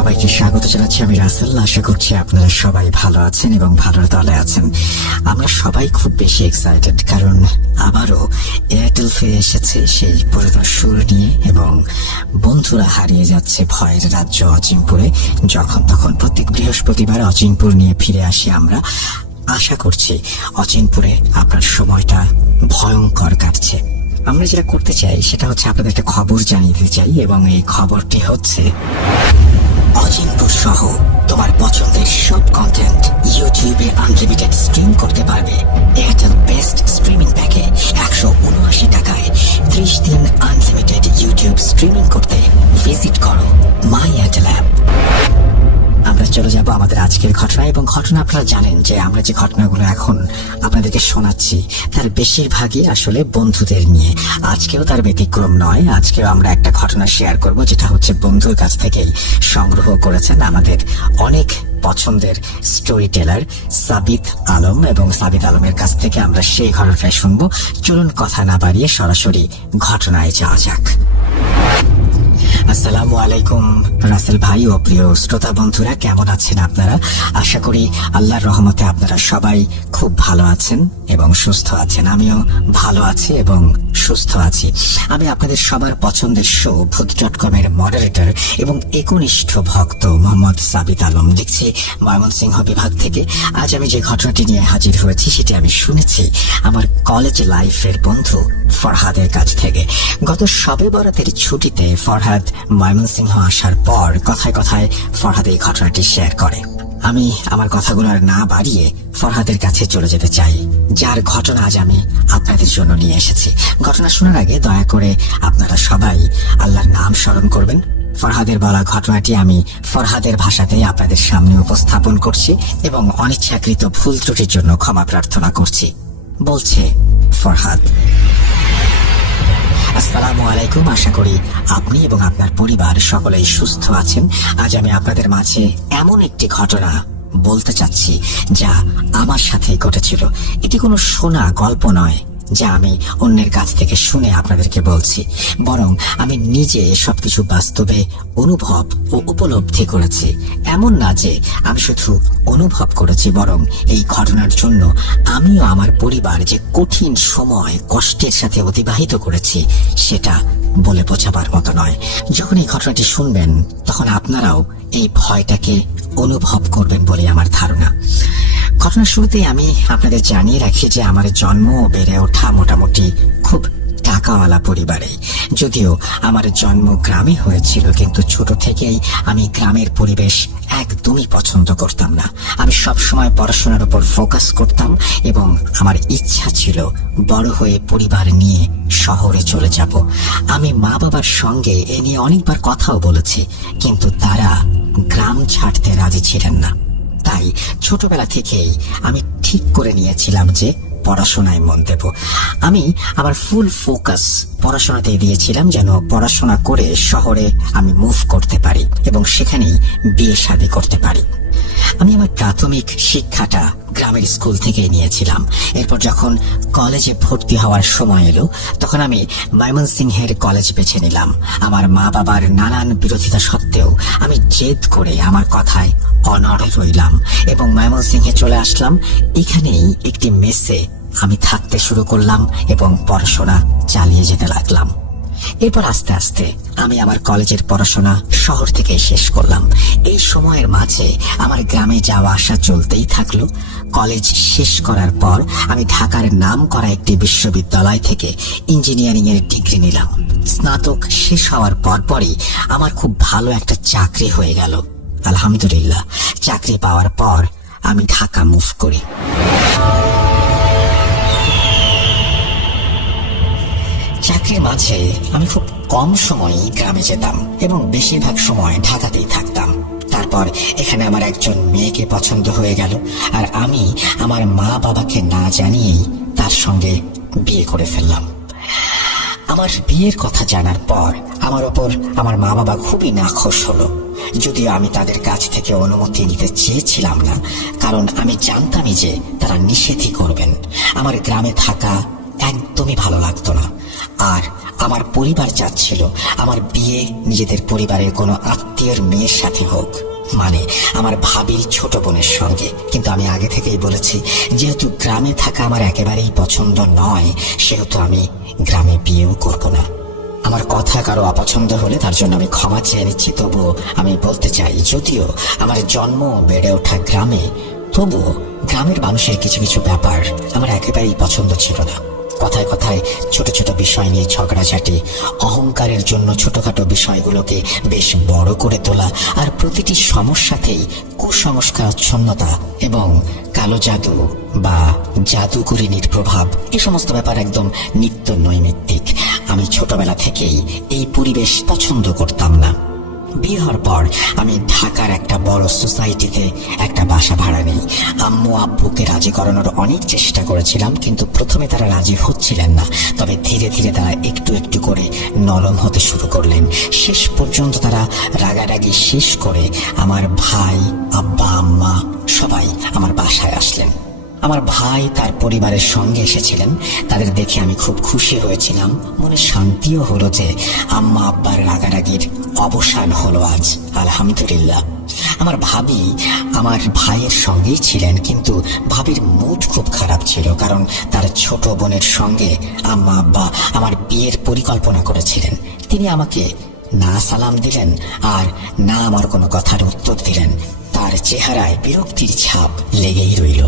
সবাইকে স্বাগত জানাচ্ছি। আমি রাসেল। আশা করছি আপনারা সবাই ভালো আছেন এবং ভালোর দলে আছেন। আমরা সবাই খুব বেশি এক্সাইটেড, কারণ আবারও এয়ারটেল ফিরে এসেছে সেই পুরনো সুর নিয়ে, এবং বন্ধুরা হারিয়ে যাচ্ছে ভয়ের রাজ্য অচিনপুরে। যখন তখন প্রত্যেক বৃহস্পতিবার অচিনপুর নিয়ে ফিরে আসি আমরা। আশা করছি অচিনপুরে আপনার সময়টা ভয়ঙ্কর কাটছে। আমরা যেটা করতে চাই সেটা হচ্ছে আপনাদের একটা খবর জানিয়ে দিতে চাই, এবং এই খবরটি হচ্ছে অচিনপুর সহ তোমার পছন্দের সব কন্টেন্ট ইউটিউবে আনলিমিটেড স্ট্রিম করতে পারবে এয়ারটেল বেস্ট স্ট্রিমিং প্যাকে 179 টাকায় 30 দিন আনলিমিটেড ইউটিউব স্ট্রিমিং করতে ভিজিট করো মাই এয়ারটেল অ্যাপ। আমরা চলে যাব আমাদের আজকের ঘটনা, এবং ঘটনা আপনারা জানেন যে আমরা যে ঘটনাগুলো এখন আপনাদেরকে শোনাচ্ছি তার বেশিরভাগই আসলে বন্ধুদের নিয়ে। আজকেও তার ব্যতিক্রম নয়। আজকেও আমরা একটা ঘটনা শেয়ার করব যেটা হচ্ছে বন্ধুর কাছ থেকেই সংগ্রহ করেছেন আমাদের অনেক পছন্দের স্টোরি টেলার সাবিত আলম, এবং সাবিত আলমের কাছ থেকে আমরা সেই ঘটনাটাই শুনবো। চলুন কথা না বাড়িয়ে সরাসরি ঘটনায় যাওয়া যাক। আসসালামু আলাইকুম রাসেল ভাই ও প্রিয় শ্রোতা বন্ধুরা, কেমন আছেন আপনারা? আশা করি আল্লাহর রহমতে আপনারা সবাই খুব ভালো আছেন এবং সুস্থ আছেন। আমিও ভালো আছি এবং সুস্থ আছি। আমি আপনাদের সবার পছন্দের শো ভূত.com এর মডারেটর এবং একনিষ্ঠ ভক্ত মোহাম্মদ সাবিত আলম, লিখছি ময়মনসিংহ বিভাগ থেকে। আজ আমি যে ঘটনাটি নিয়ে হাজির হয়েছি সেটি আমি শুনেছি আমার কলেজ লাইফের বন্ধু ফরহাদের কাছ থেকে। গত শবে বরাতের ছুটিতে ফরহাদ ময়মনসিংহ আসার পর কথায় কথায় ফরহাদ এই ঘটনাটি শেয়ার করে। আমি আমার কথাগুলো আর না বাড়িয়ে ফরহাদের কাছে চলে যেতে চাই, যার ঘটনা আজ আমি আপনাদের জন্য নিয়ে এসেছি। ঘটনা শোনার আগে দয়া করে আপনারা সবাই আল্লাহর নাম স্মরণ করবেন। ফরহাদের বলা ঘটনাটি আমি ফরহাদের ভাষাতেই আপনাদের সামনে উপস্থাপন করছি, এবং অনিচ্ছাকৃত ভুল ত্রুটির জন্য ক্ষমা প্রার্থনা করছি। বলছে ফরহাদ। আসসালামু আলাইকুম। আশা করি আপনি এবং আপনার পরিবার সকলেই সুস্থ আছেন। আজ আমি আপনাদের মাঝে এমন একটি ঘটনা বলতে চাচ্ছি যা আমার সাথেই ঘটেছিল। এটি কোনো শোনা গল্প নয় যা আমি অন্যের কাছ থেকে শুনে আপনাদেরকে বলছি, বরং আমি নিজে সবকিছু বাস্তবে অনুভব ও উপলব্ধি করেছি। এমন না যে আমি শুধু অনুভব করেছি, বরং এই ঘটনার জন্য আমিও আমার পরিবার যে কঠিন সময় কষ্টের সাথে অতিবাহিত করেছি সেটা বলে বোঝাবার মতো নয়। যখন এই ঘটনাটি শুনবেন তখন আপনারাও এই ভয়টাকে অনুভব করবেন বলে আমার ধারণা। ঘটনার শুরুতেই আমি আপনাদের জানিয়ে রাখি যে আমার জন্ম ও বেড়ে ওঠা মোটামুটি খুব টাকাওয়ালা পরিবারে। যদিও আমার জন্ম গ্রামে হয়েছিল, কিন্তু ছোট থেকেই আমি গ্রামের পরিবেশ একদমই পছন্দ করতাম না। আমি সবসময় পড়াশোনার উপর ফোকাস করতাম, এবং আমার ইচ্ছা ছিল বড় হয়ে পরিবার নিয়ে শহরে চলে যাব। আমি মা বাবার সঙ্গে এ নিয়ে অনেকবার কথাও বলেছি, কিন্তু তারা গ্রাম ছাড়তে রাজি ছিলেন না। তাই ছোটবেলা থেকেই আমি ঠিক করে নিয়েছিলাম যে পড়াশোনায় মন দেব। আমি আমার ফুল ফোকাস পড়াশোনাতে দিয়েছিলাম, যেন পড়াশোনা করে শহরে আমি মুভ করতে পারি এবং সেখানেই বিয়ে শাদী করতে পারি। আমি আমার প্রাথমিক শিক্ষাটা গ্রামের স্কুল থেকেই নিয়েছিলাম। এরপর যখন কলেজে ভর্তি হওয়ার সময় এলো তখন আমি ময়মনসিংহের কলেজ বেছে নিলাম। আমার মা বাবার নানান বিরোধিতা সত্ত্বেও আমি জেদ করে আমার কথায় অনড় রইলাম এবং ময়মনসিংহে চলে আসলাম। এখানেই একটি মেসে আমি থাকতে শুরু করলাম এবং পড়াশোনা চালিয়ে যেতে লাগলাম। এরপর আস্তে আস্তে আমি আমার কলেজের পড়াশোনা শহর থেকে শেষ করলাম। এই সময়ের মাঝে আমার গ্রামে যাওয়া আসা চলতেই থাকলো। কলেজ শেষ করার পর আমি ঢাকার নাম করা একটি বিশ্ববিদ্যালয় থেকে ইঞ্জিনিয়ারিং এর ডিগ্রি নিলাম। স্নাতক শেষ হওয়ার পরপরই আমার খুব ভালো একটা চাকরি হয়ে গেল। আলহামদুলিল্লাহ, চাকরি পাওয়ার পর আমি ঢাকা মুভ করি। চাকরির মাঝে আমি খুব কম সময়ই গ্রামে যেতাম এবং বেশিরভাগ সময় ঢাকাতেই থাকতাম। তারপর এখানে আমার একজন মেয়েকে পছন্দ হয়ে গেল, আর আমি আমার মা বাবাকে না জানিয়েই তার সঙ্গে বিয়ে করে ফেললাম। আমার বিয়ের কথা জানার পর আমার ওপর আমার মা বাবা খুবই নাখোশ হলো। যদিও আমি তাদের কাছ থেকে অনুমতি নিতে চেয়েছিলাম না, কারণ আমি জানতামই যে তারা নিষেধই করবেন। আমার গ্রামে থাকা একদমই ভালো লাগতো না, আর আমার পরিবার চাচ্ছিল আমার বিয়ে নিজেদের পরিবারের কোনো আত্মীয়ের মেয়ের সাথে হোক, মানে আমার ভাবির ছোট বোনের সঙ্গে। কিন্তু আমি আগে থেকেই বলেছি, যেহেতু গ্রামে থাকা আমার একেবারেই পছন্দ নয়, সেহেতু আমি গ্রামে বিয়েও করব না। আমার কথা কারো অপছন্দ হলে তার জন্য আমি ক্ষমা চেয়ে নিচ্ছি। তবুও আমি বলতে চাই, যদিও আমার জন্ম বেড়ে ওঠা গ্রামে, তবুও গ্রামের মানুষের কিছু কিছু ব্যাপার আমার একেবারেই পছন্দ ছিল না। কথায় কথায় ছোট ছোট বিষয় নিয়ে ঝগড়াঝাটি, অহংকারের জন্য ছোটখাটো বিষয়গুলোকে বেশ বড় করে তোলা, আর প্রতিটি সমস্যাতেই কুসংস্কারাচ্ছন্নতা এবং কালো জাদু বা জাদুকরিনীর প্রভাব, এই সমস্ত ব্যাপার একদম নিত্য নৈমিত্তিক। আমি ছোটবেলা থেকেই এই পরিবেশ পছন্দ করতাম না। বিয়ে হওয়ার পর আমি ঢাকার একটা বড় সোসাইটিতে একটা বাসা ভাড়া নেই। আম্মু আব্বুকে রাজি করানোর অনেক চেষ্টা করেছিলাম, কিন্তু প্রথমে তারা রাজি হচ্ছিলেন না। তবে ধীরে ধীরে তারা একটু একটু করে নরম হতে শুরু করলেন। শেষ পর্যন্ত তারা রাগারাগি শেষ করে আমার ভাই, আব্বা, আম্মা সবাই আমার বাসায় আসলেন। আমার ভাই তার পরিবারের সঙ্গে এসেছিলেন। তাদের দেখে আমি খুব খুশি হয়েছিলাম, মনে শান্তিও হলো যে আম্মা আব্বার রাগারাগির অবসান হলো আজ, আলহামদুলিল্লাহ। আমার ভাবি আমার ভাইয়ের সঙ্গেই ছিলেন, কিন্তু ভাবির মুড খুব খারাপ ছিল, কারণ তার ছোট বোনের সঙ্গে আম্মা আব্বা আমার বিয়ের পরিকল্পনা করেছিলেন। তিনি আমাকে না সালাম দিলেন আর না আমার কোনো কথার উত্তর দিলেন। তার চেহারায় বিরক্তির ছাপ লেগেই রইল।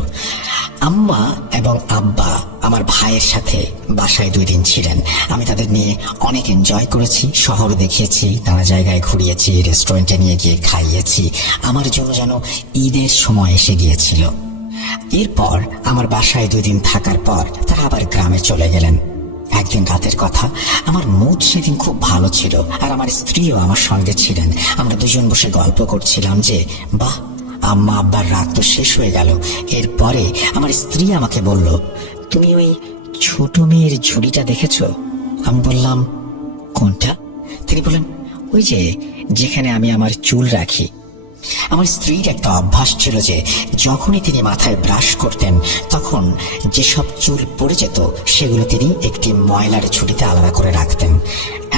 আম্মা এবং আব্বা আমার ভাইয়ের সাথে বাসায় 2 দিন ছিলেন। আমি তাদের নিয়ে অনেক এনজয় করেছি, শহর দেখিয়েছি, নানা জায়গায় ঘুরিয়েছি, রেস্টুরেন্টে নিয়ে গিয়ে খাইয়েছি। আমার জন্য যেন ঈদের সময় এসে গিয়েছিল। এরপর আমার বাসায় 2 দিন থাকার পর তারা আবার গ্রামে চলে গেলেন। একদিন রাতের কথা, আমার মুড সেদিন খুব ভালো ছিল, আর আমার স্ত্রীও আমার সঙ্গে ছিলেন। আমরা দুজন বসে গল্প করছিলাম যে বাহ, আম্মা আব্বার রাত তো শেষ হয়ে গেল। এরপরে আমার স্ত্রী আমাকে বলল, তুমি ওই ছোট মেয়ের ঝুড়িটা দেখেছো? আমি বললাম, কোনটা? তিনি বললেন, ওই যে যেখানে আমি আমার চুল রাখি। আমার স্ত্রীর একটা অভ্যাস ছিল যে যখনই তিনি মাথায় ব্রাশ করতেন, তখন যেসব চুল পড়ে যেত সেগুলো তিনি একটি ময়লার ঝুড়িতে আলাদা করে রাখতেন।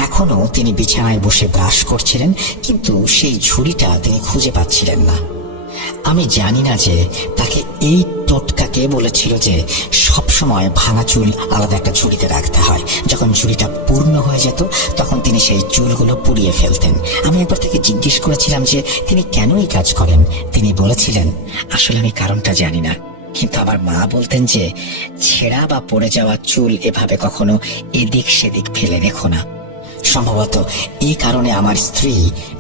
এখনো তিনি বিছানায় বসে ব্রাশ করছিলেন, কিন্তু সেই ঝুড়িটা তিনি খুঁজে পাচ্ছিলেন না। আমি জানি না যে তাকে এই টোটকা কে বলেছিল যে সব সময় ভাঙা চুল আলাদা একটা ঝুড়িতে রাখতে হয়। যখন ঝুড়িটা পূর্ণ হয়ে যেত, তখন তিনি সেই চুলগুলো পুড়িয়ে ফেলতেন। আমি একবার থেকে জিজ্ঞেস করেছিলাম যে তিনি কেন এই কাজ করেন। তিনি বলেছিলেন, আসলে আমি কারণটা জানি না, কিন্তু আমার মা বলতেন যে ছেঁড়া বা পড়ে যাওয়া চুল এভাবে কখনো এদিক সেদিক ফেলে রেখো না। সম্ভবত এই কারণে আমার স্ত্রী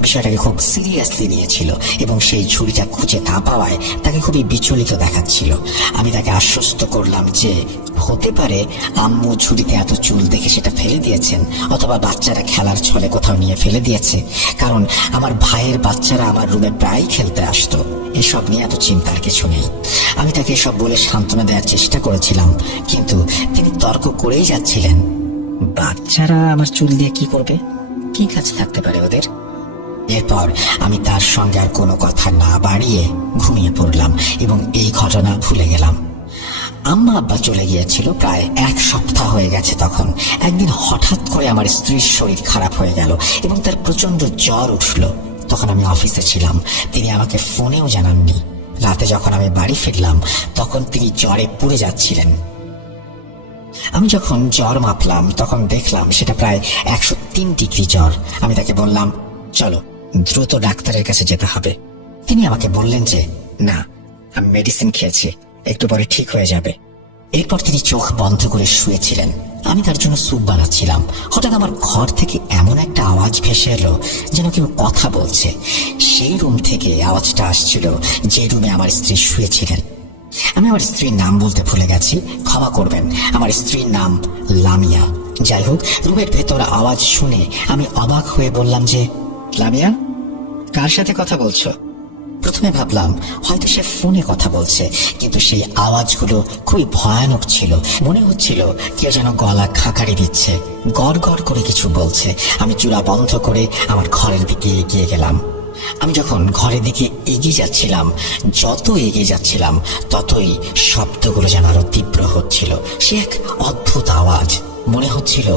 বিষয়টাকে খুব সিরিয়াসলি নিয়েছিল, এবং সেই ঝুড়িটা খুঁজে না পাওয়ায় তাকে খুবই বিচলিত দেখাচ্ছিল। আমি তাকে আশ্বস্ত করলাম যে হতে পারে আম্মু ঝুড়িতে এত চুল দেখে সেটা ফেলে দিয়েছেন, অথবা বাচ্চারা খেলার ছলে কোথাও নিয়ে ফেলে দিয়েছে, কারণ আমার ভাইয়ের বাচ্চারা আমার রুমে প্রায় খেলতে আসতো। এসব নিয়ে এত চিন্তার কিছু নেই। আমি তাকে এসব বলে সান্ত্বনা দেওয়ার চেষ্টা করেছিলাম, কিন্তু তিনি তর্ক করেই যাচ্ছিলেন। বাচ্চারা আমার চুল দিয়ে কি করবে? কি কাজ থাকতে পারে ওদের? এরপর আমি তার সঙ্গে আর কোনো কথা না বাড়িয়ে ঘুমিয়ে পড়লাম এবং এই ঘটনা ভুলে গেলাম। আম্মা আব্বা চলে গিয়েছিল প্রায় 1 সপ্তাহ হয়ে গেছে। তখন একদিন হঠাৎ করে আমার স্ত্রীর শরীর খারাপ হয়ে গেল এবং তার প্রচন্ড জ্বর উঠল। তখন আমি অফিসে ছিলাম, তিনি আমাকে ফোনেও জানাননি। রাতে যখন আমি বাড়ি ফিরলাম, তখন তিনি জ্বরে পুড়ে যাচ্ছিলেন। আমি যখন জ্বর মাপলাম, তখন দেখলাম সেটা প্রায় 103 ডিগ্রি জ্বর। আমি তাকে বললাম, চলো দ্রুত ডাক্তারের কাছে যেতে হবে। তিনি আমাকে বললেন যে না, আমি মেডিসিন খেয়েছি, একটু পরে ঠিক হয়ে যাবে। এরপর তিনি চোখ বন্ধ করে শুয়েছিলেন। আমি তার জন্য স্যুপ বানাচ্ছিলাম। হঠাৎ আমার ঘর থেকে এমন একটা আওয়াজ ভেসে এলো, যেন কেউ কথা বলছে। সেই রুম থেকে আওয়াজটা আসছিল যে রুমে আমার স্ত্রী শুয়েছিলেন। আমি আমার স্ত্রীর নাম বলতে ভুলে গেছি, ক্ষমা করবেন। আমার স্ত্রীর নাম লামিয়া। যাই হোক, রুমের ভেতর আওয়াজ শুনে আমি অবাক হয়ে বললাম যে, লামিয়া, কার সাথে কথা বলছো? প্রথমে ভাবলাম হয়তো সে ফোনে কথা বলছে, কিন্তু সেই আওয়াজগুলো খুবই ভয়ানক ছিল। মনে হচ্ছিল কেউ যেন গলা খাকারি দিচ্ছে, গড় গড় করে কিছু বলছে। আমি চুলা বন্ধ করে আমার ঘরের দিকে এগিয়ে গেলাম। আমি যখন ঘরের দিকে এগিয়ে যাচ্ছিলাম, যত এগিয়ে যাচ্ছিলাম ততই শব্দগুলো যেন আরো তীব্র হচ্ছিল। সে এক অদ্ভুত আওয়াজ, মনে হচ্ছিল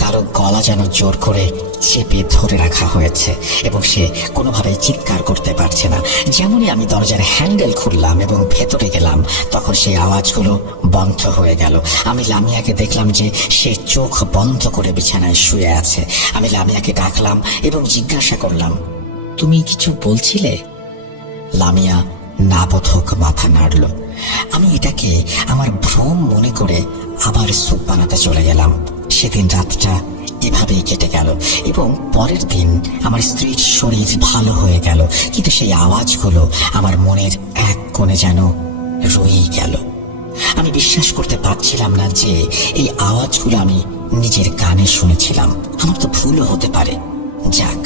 কারো গলা যেন জোর করে চেপে ধরে রাখা হয়েছে এবং সে কোনোভাবেই চিৎকার করতে পারছে না। যেমনই আমি দরজার হ্যান্ডেল খুললাম এবং ভেতরে গেলাম, তখন সেই আওয়াজগুলো বন্ধ হয়ে গেল। আমি লামিয়াকে দেখলাম যে সে চোখ বন্ধ করে বিছানায় শুয়ে আছে। আমি লামিয়াকে ডাকলাম এবং জিজ্ঞাসা করলাম, তুমি কিছু বলছিলে? লামিয়া নাবোধক মাথা নাড়ল। আমি এটাকে আমার ভ্রম মনে করে আবার স্যুপ বানাতে চলে গেলাম। সেদিন রাতটা এভাবেই কেটে গেল এবং পরের দিন আমার স্ত্রীর শরীর ভালো হয়ে গেল, কিন্তু সেই আওয়াজগুলো আমার মনের এক কোণে যেন রয়েই গেল। আমি বিশ্বাস করতে পারছিলাম না যে এই আওয়াজগুলো আমি নিজের কানে শুনেছিলাম। আমার তো ভুলও হতে পারে। যাক,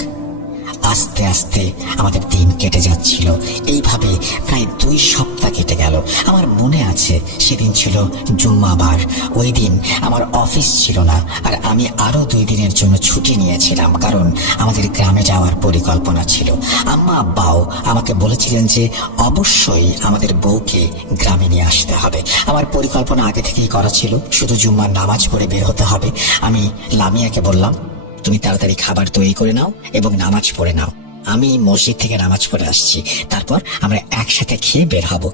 আস্তে আস্তে আমাদের দিন কেটে যাচ্ছিল। এইভাবে প্রায় 2 সপ্তাহ কেটে গেল। আমার মনে আছে সেদিন ছিল জুম্মাবার। ওই দিন আমার অফিস ছিল না, আর আমি আরো 2 দিনের জন্য ছুটি নিয়েছিলাম, কারণ আমাদের গ্রামে যাওয়ার পরিকল্পনা ছিল। আম্মা আব্বাও আমাকে বলেছিলেন যে অবশ্যই আমাদের বউকে গ্রামে নিয়ে আসতে হবে। আমার পরিকল্পনা আগে থেকেই করা ছিল, শুধু জুম্মার নামাজ পড়ে বের হতে হবে। আমি লামিয়াকে বললাম, তুমি তাড়াতাড়ি খাবার তৈরি করে নাও এবং নামাজ পড়ে নাও। আমি মসজিদ থেকে নামাজ পড়ে আসছি, তারপর আমরা একসাথে খেয়ে বের হব।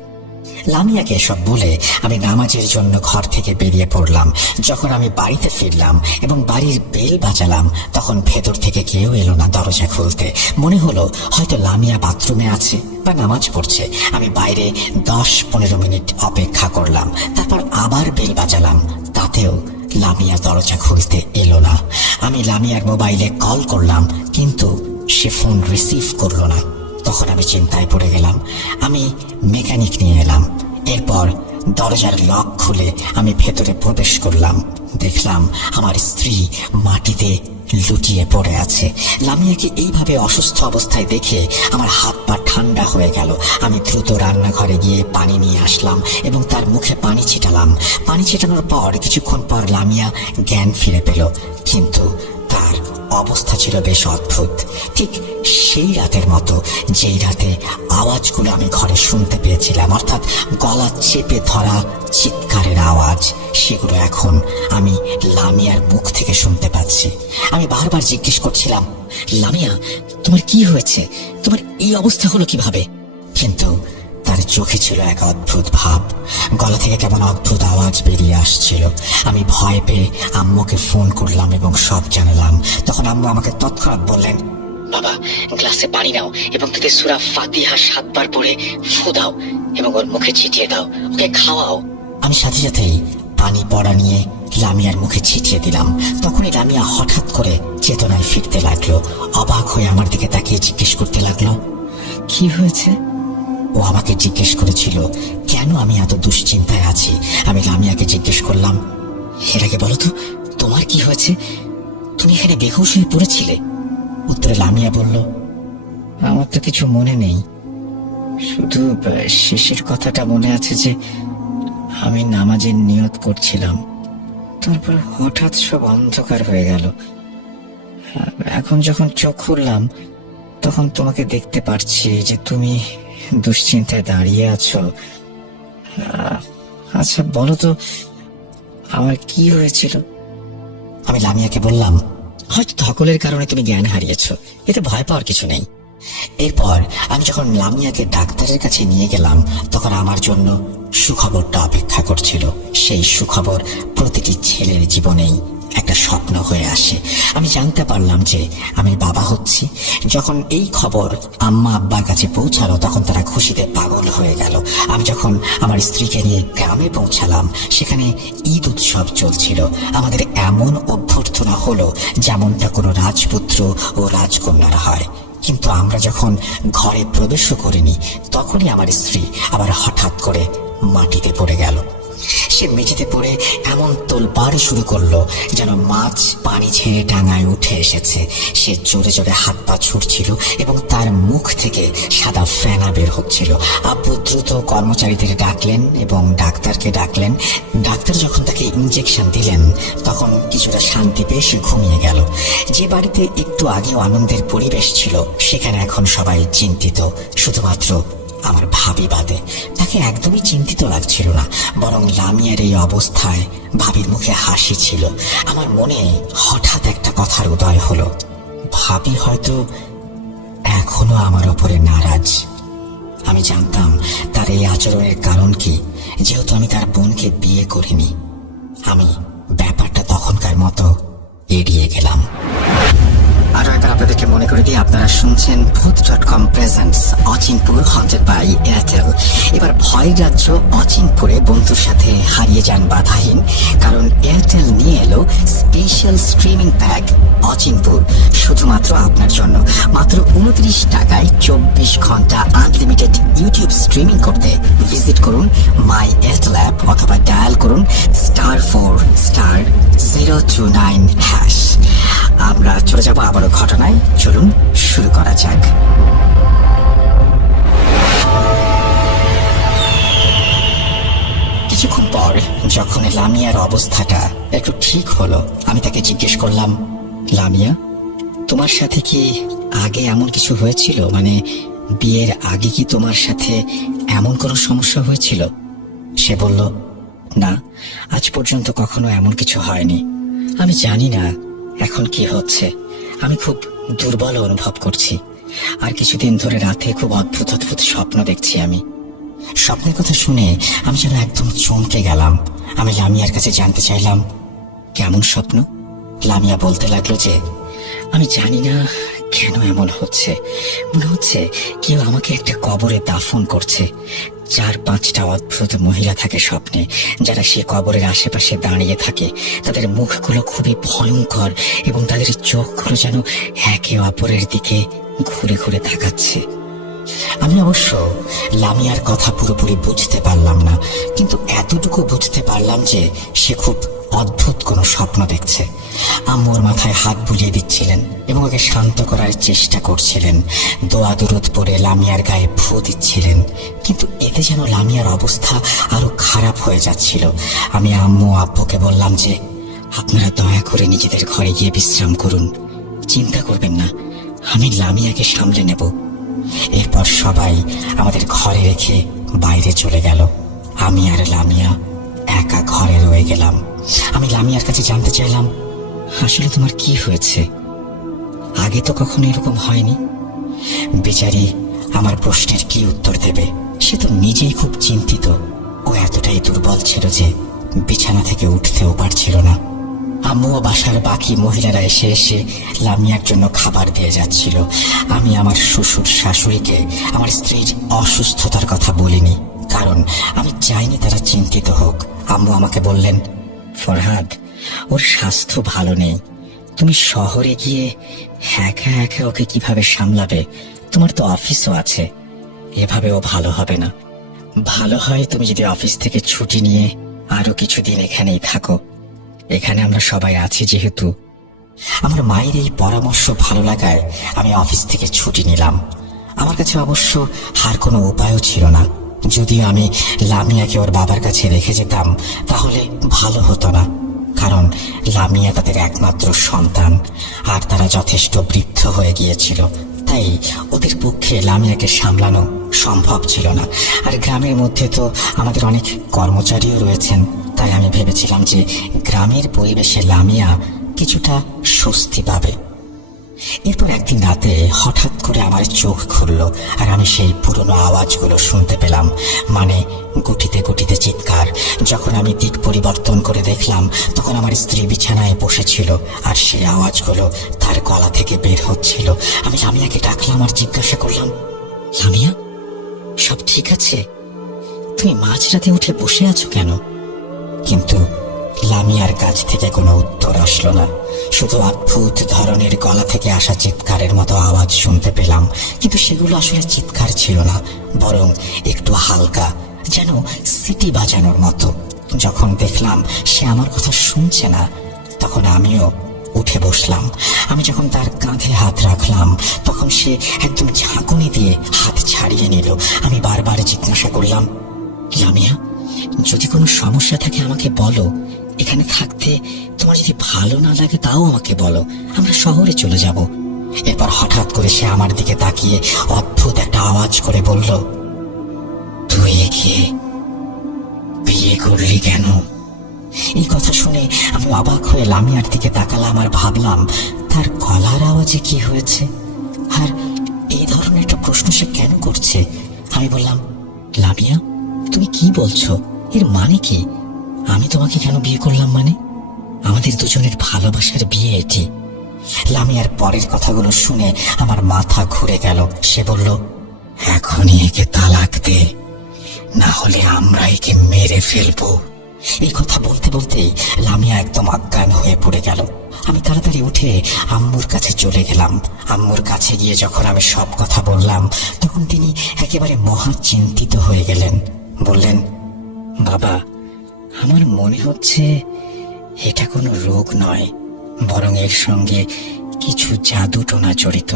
লামিয়াকে এসব বলে আমি নামাজের জন্য ঘর থেকে বেরিয়ে পড়লাম। যখন আমি বাড়িতে ফিরলাম এবং বাড়ির বেল বাজালাম, তখন ভেতর থেকে কেউ এলো না দরজা খুলতে। মনে হলো হয়তো লামিয়া বাথরুমে আছে বা নামাজ পড়ছে। আমি বাইরে 10-15 মিনিট অপেক্ষা করলাম, তারপর আবার বেল বাজালাম, তাতেও লামিয়া দরজা খুলতে এলো না। আমি লামিয়ার মোবাইলে কল করলাম, কিন্তু সে ফোন রিসিভ করলো না। তখন আমি চিন্তায় পড়ে গেলাম। আমি মেকানিক নিয়ে এলাম। এরপর দরজার লক খুলে আমি ভেতরে প্রবেশ করলাম। দেখলাম আমার স্ত্রী মাটিতে লুটিয়ে পড়ে আছে। লামিয়াকে এইভাবে অসুস্থ অবস্থায় দেখে আমার হাত পা ঠান্ডা হয়ে গেল। আমি দ্রুত রান্নাঘরে গিয়ে পানি নিয়ে আসলাম এবং তার মুখে পানি ছিটালাম। পানি ছিটানোর পর কিছুক্ষণ পর লামিয়া জ্ঞান ফিরে পেল, কিন্তু তার অবস্থা ছিল বেশ অদ্ভুত, ঠিক সেই রাতের মতো যেই রাতে আওয়াজগুলো আমি ঘরে শুনতে পেয়েছিলাম, অর্থাৎ গলা চেপে ধরা চিৎকারের আওয়াজ। সেগুলো এখন আমি লামিয়ার মুখ থেকে শুনতে পাচ্ছি। আমি বারবার জিজ্ঞেস করছিলাম, লামিয়া, তোমার কি হয়েছে? তোমার এই অবস্থা হলো কিভাবে? কিন্তু তার চোখে ছিল এক অদ্ভুত ভাব, গলা থেকে কেমন অদ্ভুত আওয়াজ বেরিয়ে আসছিল। আমি ভয় পেয়ে আম্মুকে ফোন করলাম এবং সব জানালাম। তখন আম্মু আমাকে তৎক্ষণাৎ বললেন, বাবা, গ্লাসে পানি নাও এবং তাতে সূরা ফাতিহা 7 বার পড়ে ফু দাও এবং ওর মুখে ছিটিয়ে দাও, ওকে খাওয়াও। আমি সাথে সাথেই পানি পড়া নিয়ে লামিয়ার মুখে ছিটিয়ে দিলাম। তখনই লামিয়া হঠাৎ করে চেতনায় ফিরতে লাগলো। অবাক হয়ে আমার দিকে তাকিয়ে জিজ্ঞেস করতে লাগলো, কি হয়েছে? ও আমাকে জিজ্ঞেস করেছিল কেন আমি এত দুশ্চিন্তায় আছি। আমি লামিয়াকে জিজ্ঞেস করলাম, এর আগে বলো তো, তোমার কি হয়েছে? তুমি এখানে বেহুশ হয়ে পড়েছিলে। উত্তরে লামিয়া বলল, আমার তো কিছু মনে নেই, শুধু শেষের কথাটা মনে আছে যে আমি নামাজের নিয়ত করছিলাম, তারপর হঠাৎ সব অন্ধকার হয়ে গেল। এখন যখন চোখ খুললাম তখন তোমাকে দেখতে পারছি যে তুমি দুশ্চিন্তায় দাঁড়িয়ে আছো। আচ্ছা বলো তো, আমার কি হয়েছিল? আমি লামিয়াকে বললাম, হয়তো ধকলের কারণে তুমি জ্ঞান হারিয়েছো, এতে ভয় পাওয়ার কিছু নেই। এরপর আমি যখন লামিয়াকে ডাক্তারের কাছে নিয়ে গেলাম, তখন আমার জন্য সুখবরটা অপেক্ষা করছিল। সেই সুখবর প্রতিটি ছেলের জীবনেই একটা স্বপ্ন হয়ে আসে। আমি জানতে পারলাম যে আমি বাবা হচ্ছি। যখন এই খবর আম্মা আব্বার কাছে পৌঁছালো, তখন তারা খুশিতে পাগল হয়ে গেল। আমি যখন আমার স্ত্রীকে নিয়ে গ্রামে পৌঁছালাম, সেখানে ঈদ উৎসব চলছিল। আমাদের এমন অভ্যর্থনা হলো যেমনটা কোনো রাজপুত্র ও রাজকন্যারা হয়। কিন্তু আমরা যখন ঘরে প্রবেশও করিনি, তখনই আমার স্ত্রী আবার হঠাৎ করে মাটিতে পড়ে গেল। সে মেঝেতে পড়ে এমন তোলপাড় শুরু করলো যেন মাছ পানি ছেড়ে ডাঙায় উঠে এসেছে। সে জোরে জোরে হাত পা ছুটছিল এবং তার মুখ থেকে সাদা ফেনা বের হচ্ছিল। আব্বু দ্রুত কর্মচারীদের ডাকলেন এবং ডাক্তারকে ডাকলেন। ডাক্তার যখন তাকে ইঞ্জেকশন দিলেন, তখন কিছুটা শান্তি পেয়ে সে ঘুমিয়ে গেল। যে বাড়িতে একটু আগেও আনন্দের পরিবেশ ছিল, সেখানে এখন সবাই চিন্তিত। শুধুমাত্র আমার ভাবি বাদে তাকে একদমই চিন্তিত লাগছিল না, বরং লামিয়ার এই অবস্থায় ভাবির মুখে হাসি ছিল। আমার মনে হঠাৎ একটা কথার উদয় হলো, ভাবি হয়তো এখনো আমার ওপরে নারাজ। আমি জানতাম তার এই আচরণের কারণ কি, যেহেতু আমি তার বোনকে বিয়ে করিনি। আমি ব্যাপারটা তখনকার মতো এড়িয়ে গেলাম। আরো একবার আপনাদেরকে মনে করে দিয়ে, আপনারা শুনছেন ভূত.com presents Achinpur haunted by Airtel. এবার ভয় রাজ্য অচিনপুরে বন্ধুর সাথে হারিয়ে যান বাধাহীন, কারণ এয়ারটেল নিয়ে এলো স্পেশাল স্ট্রিমিং প্যাক অচিনপুর শুধুমাত্র আপনার জন্য। মাত্র 29 টাকায় 24 ঘন্টা আনলিমিটেড ইউটিউব স্ট্রিমিং করতে ভিজিট করুন মাই এয়ারটেল অ্যাপ অথবা ডায়াল করুন *4*029#। আমরা চলে যাব আবারও ঘটনায়। চলুন শুরু করা যাক। কিছুক্ষণ পর যখন লামিয়ার অবস্থাটা একটু ঠিক হলো, আমি তাকে জিজ্ঞেস করলাম, লামিয়া, তোমার সাথে কি আগে এমন কিছু হয়েছিল? মানে বিয়ের আগে কি তোমার সাথে এমন কোনো সমস্যা হয়েছিল? সে বলল, না, আজ পর্যন্ত কখনো এমন কিছু হয়নি। আমি জানি না এখন কি হচ্ছে। আমি খুব দুর্বল অনুভব করছি, আর কিছুদিন ধরে রাতে খুব অদ্ভুত অদ্ভুত স্বপ্ন দেখছি। আমি স্বপ্নের কথা শুনে আমি যেন একদম চমকে গেলাম। আমি লামিয়ার কাছে জানতে চাইলাম, কেমন স্বপ্ন? লামিয়া বলতে লাগলো যে, আমি জানি না কেন এমন হচ্ছে, মনে হচ্ছে কেউ আমাকে একটা কবরে দাফন করছে। 4-5টা অদ্ভুত মহিলা থাকে স্বপ্নে, যারা সে কবরের আশেপাশে দাঁড়িয়ে থাকে। তাদের মুখগুলো খুবই ভয়ঙ্কর এবং তাদের চোখগুলো যেন একে অপরের দিকে ঘুরে ঘুরে তাকাচ্ছে। আমি অবশ্য লামিয়ার কথা পুরোপুরি বুঝতে পারলাম না, কিন্তু এতটুকু বুঝতে পারলাম যে সে খুব অদ্ভুত কোনো স্বপ্ন দেখছে। আম্মু ওর মাথায় হাত বুলিয়ে দিচ্ছিলেন এবং ওকে শান্ত করার চেষ্টা করছিলেন। দোয়া দুরুদ পড়ে লামিয়ার গায়ে ফু দিচ্ছিলেন, কিন্তু এতে যেন লামিয়ার অবস্থা আরো খারাপ হয়ে যাচ্ছিল। আমি আম্মু আব্বুকে বললাম যে, আপনারা দয়া করে নিজেদের ঘরে গিয়ে বিশ্রাম করুন, চিন্তা করবেন না, আমি লামিয়াকে সামলে নেব। এরপর সবাই আমাদের ঘরে রেখে বাইরে চলে গেল। আমি আর লামিয়া একা ঘরে রয়ে গেলাম। আমি লামিয়ার কাছে জানতে চাইলাম, আসলে তোমার কি হয়েছে? আগে তো কখনো এরকম হয়নি। বেচারি আমার প্রশ্নের কি উত্তর দেবে? সে তো নিজেই খুব চিন্তিত। ও এতটাই দুর্বল ছিল যে বিছানা থেকে উঠতেও পারছিল না। আম্মু ও বাসার বাকি মহিলারা এসে এসে লামিয়ার জন্য খাবার দিয়ে যাচ্ছিল। আমি আমার শ্বশুর শাশুড়িকে আমার স্ত্রীর অসুস্থতার কথা বলিনি, কারণ আমি চাইনি তারা চিন্তিত হোক। আম্মু আমাকে বললেন, ফরহাদ, ওর স্বাস্থ্য ভালো নেই, তুমি শহরে গিয়ে একা একা ওকে কিভাবে সামলাবে? তোমার তো অফিসও আছে, এভাবে ও ভালো হবে না। ভালো হয় তুমি যদি অফিস থেকে ছুটি নিয়ে আরো কিছুদিন এখানেই থাকো, এখানে আমরা সবাই আছি যেহেতু। আমার মায়ের এই পরামর্শ ভালো লাগায় আমি অফিস থেকে ছুটি নিলাম। আমার কাছে অবশ্য আর কোনো উপায়ও ছিল না। যদিও আমি লামিয়াকে ওর বাবার কাছে রেখে যেতাম তাহলে ভালো হতো না, কারণ লামিয়া তাদের একমাত্র সন্তান, আর তারা যথেষ্ট বৃদ্ধ হয়ে গিয়েছিল। তাই ওদের পক্ষে লামিয়াকে সামলানো সম্ভব ছিল না। আর গ্রামের মধ্যে তো আমাদের অনেক কর্মচারীও রয়েছেন, তাই আমি ভেবেছিলাম যে গ্রামের পরিবেশে লামিয়া কিছুটা স্বস্তি পাবে। এরপর একদিন রাতে হঠাৎ করে আমার চোখ খুলল, আর আমি সেই পুরনো আওয়াজগুলো শুনতে পেলাম, মানে গুটিতে গুটিতে চিৎকার। যখন আমি দিক পরিবর্তন করে দেখলাম, তখন আমার স্ত্রী বিছানায় বসেছিল, আর সেই আওয়াজগুলো তার গলা থেকে বের হচ্ছিল। আমি লামিয়াকে ডাকলাম আর জিজ্ঞাসা করলাম, লামিয়া, সব ঠিক আছে? তুমি মাঝরাতে উঠে বসে আছো কেন? কিন্তু লামিয়ার কাছ থেকে কোনো উত্তর আসলো না। শুধু অদ্ভুত ধরনের গলা থেকে আসা চিৎকারের মতো আওয়াজ শুনতে পেলাম, কিন্তু সেগুলো আসলে চিৎকার ছিল না, বরং একটু হালকা, যেন সিটি বাজানোর মতো। যখন দেখলাম সে আমার কথা শুনছে না, তখন আমিও উঠে বসলাম। আমি যখন তার কাঁধে হাত রাখলাম, তখন সে একদম ঝাঁকুনি দিয়ে হাত ছাড়িয়ে নিল। আমি বারবার জিজ্ঞাসা করলাম, লামিয়া, যদি কোনো সমস্যা থাকে আমাকে বলো, এখানে থাকতে তোমার যদি ভালো না লাগে তাও আমাকে বলো, আমরা শহরে চলে যাব। এরপর হঠাৎ করে সে আমার দিকে তাকিয়ে অদ্ভুত একটা আওয়াজ করে বলল, হয়ে গিয়ে বিয়ে করলি কেন? এই কথা শুনে আমি অবাক হয়ে লামিয়ার দিকে তাকালাম আর ভাবলাম তার গলার আওয়াজে কি হয়েছে, আর এই ধরনের একটা প্রশ্ন সে কেন করছে। আমি বললাম, লামিয়া, তুমি কি বলছো? এর মানে কি? আমি তোমাকে কেন বিয়ে করলাম মানে? আমাদের দুজনের ভালোবাসার বিয়ে এটি। লামিয়ার পরের কথাগুলো শুনে আমার মাথা ঘুরে গেল। সে বলল, এখনই একে তালাক দে, না হলে আমরা একে মেরে ফেলবো। এই কথা বলতে বলতেই লামিয়া একদম অজ্ঞান হয়ে পড়ে গেল। আমি তাড়াতাড়ি উঠে আম্মুর কাছে চলে গেলাম। আম্মুর কাছে গিয়ে যখন আমি সব কথা বললাম, তখন তিনি একেবারে মহা চিন্তিত হয়ে গেলেন। বললেন, বাবা, আমার মনে হচ্ছে এটা কোনো রোগ নয়, বরং এর সঙ্গে কিছু জাদুটোনা জড়িত।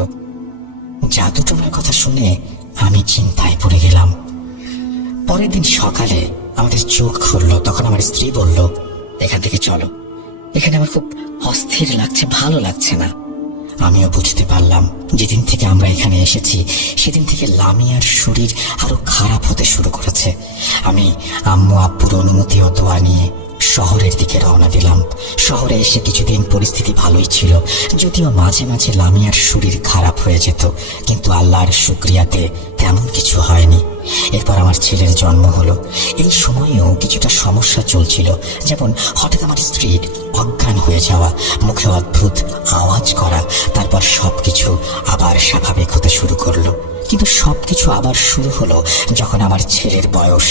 জাদুটোনার কথা শুনে আমি চিন্তায় পড়ে গেলাম। পরের দিন সকালে আমাদের চোখ খুললো, তখন আমার স্ত্রী বলল, এখান থেকে চলো, এখানে আমার খুব অস্থির লাগছে, ভালো লাগছে না। আমিও বুঝতে পারলাম যেদিন থেকে আমরা এখানে এসেছি সেদিন থেকে লামিয়ার শরীর আরো খারাপ হতে শুরু করেছে। আমি আম্মু আব্বুর অনুমতি ও দোয়া নিয়ে শহরের দিকে রওনা দিলাম। শহরে এসে কিছুদিন পরিস্থিতি ভালোই ছিল, যদিও মাঝে মাঝে লামিয়ার শরীর খারাপ হয়ে যেত, কিন্তু আল্লাহর শুকরিয়াতে তেমন কিছু হয়নি। এরপর আমার ছেলের জন্ম হলো। এই সময়েও কিছুটা সমস্যা চলছিল, যেমন হঠাৎ আমার স্ত্রীর অজ্ঞান হয়ে যাওয়া, মুখে অদ্ভুত আওয়াজ করা, তারপর সবকিছু আবার স্বাভাবিক হতে শুরু করলো। কিন্তু সবকিছু আবার শুরু হলো যখন আমার ছেলের বয়স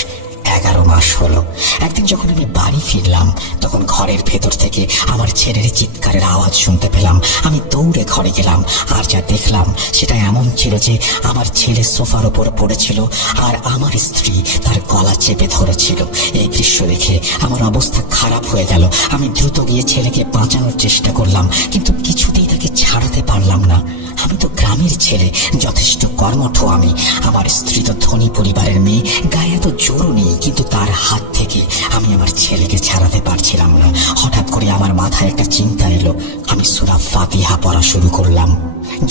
11 মাস হলো। একদিন যখন আমি বাড়ি ফিরলাম, তখন ঘরের ভেতর থেকে আমার ছেলের চিৎকারের আওয়াজ শুনতে পেলাম। আমি দৌড়ে ঘরে গেলাম, আর যা দেখলাম সেটা এমন ছিল যে আমার ছেলে সোফার উপর পড়েছিল আর আমার স্ত্রী তার গলা চেপে ধরেছিল। এই দৃশ্য দেখে আমার অবস্থা খারাপ হয়ে গেল। আমি দ্রুত গিয়ে ছেলেকে বাঁচানোর চেষ্টা করলাম, কিন্তু কিছুতেই তাকে ছাড়াতে পারলাম না। আমি তো গ্রামের ছেলে, যথেষ্ট কর্মঠ আমি। আমার স্ত্রী তো ধনী পরিবারের মেয়ে, গায়ে এত জোরও নেই, কিন্তু তার হাত থেকে আমি আমার ছেলেকে ছাড়াতে পারছিলাম না। হঠাৎ করে আমার মাথায় একটা চিন্তা এলো। আমি সূরা ফাতিহা পড়া শুরু করলাম।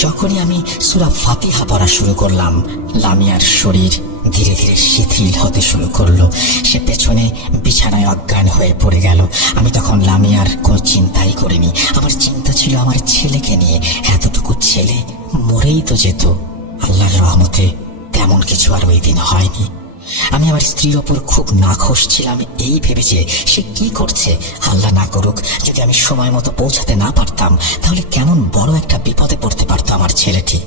যখনই আমি সূরা ফাতিহা পড়া শুরু করলাম, লামিয়ার শরীর ধীরে ধীরে শিথিল হতে শুরু করলো। সে পেছনে বিছানায় অজ্ঞান হয়ে পড়ে গেল। আমি তখন লামিয়ার কোনো চিন্তাই করিনি। আমার চিন্তা ছিল আমার ছেলেকে নিয়ে। এতটুকু ছেলে মরেই তো যেত। আল্লাহর রহমতে তেমন কিছু আর ওই দিন হয়নি। আমি আমার স্ত্রীর ওপর খুব নাখোশ ছিলাম, এই ভেবেছে সে কি করছে। আল্লাহ না করুক, যদি আমি সময় মতো পৌঁছাতে না পারতাম, তাহলে কেমন বড় একটা বিপদে পড়তে পারতো আমার ছেলেটি।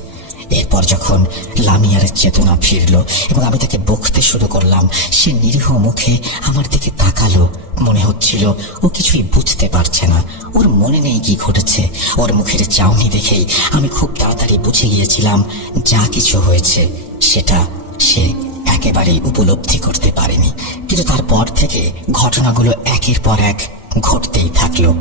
এরপর যখন লামিয়ার চেতনা ফিরল এবং আমি তাকে বকতে শুরু করলাম, সে নিরীহ মুখে আমার দিকে তাকালো। মনে হচ্ছিল ও কিছুই বুঝতে পারছে না, ওর মনে নেই কি ঘটেছে। ওর মুখের চাউনি দেখেই আমি খুব তাড়াতাড়ি বুঝে গিয়েছিলাম যা কিছু হয়েছে সেটা সে একেবারেই উপলব্ধি করতে পারেনি। কিন্তু তারপর থেকে ঘটনাগুলো একের পর এক ঘটতেই থাকলো।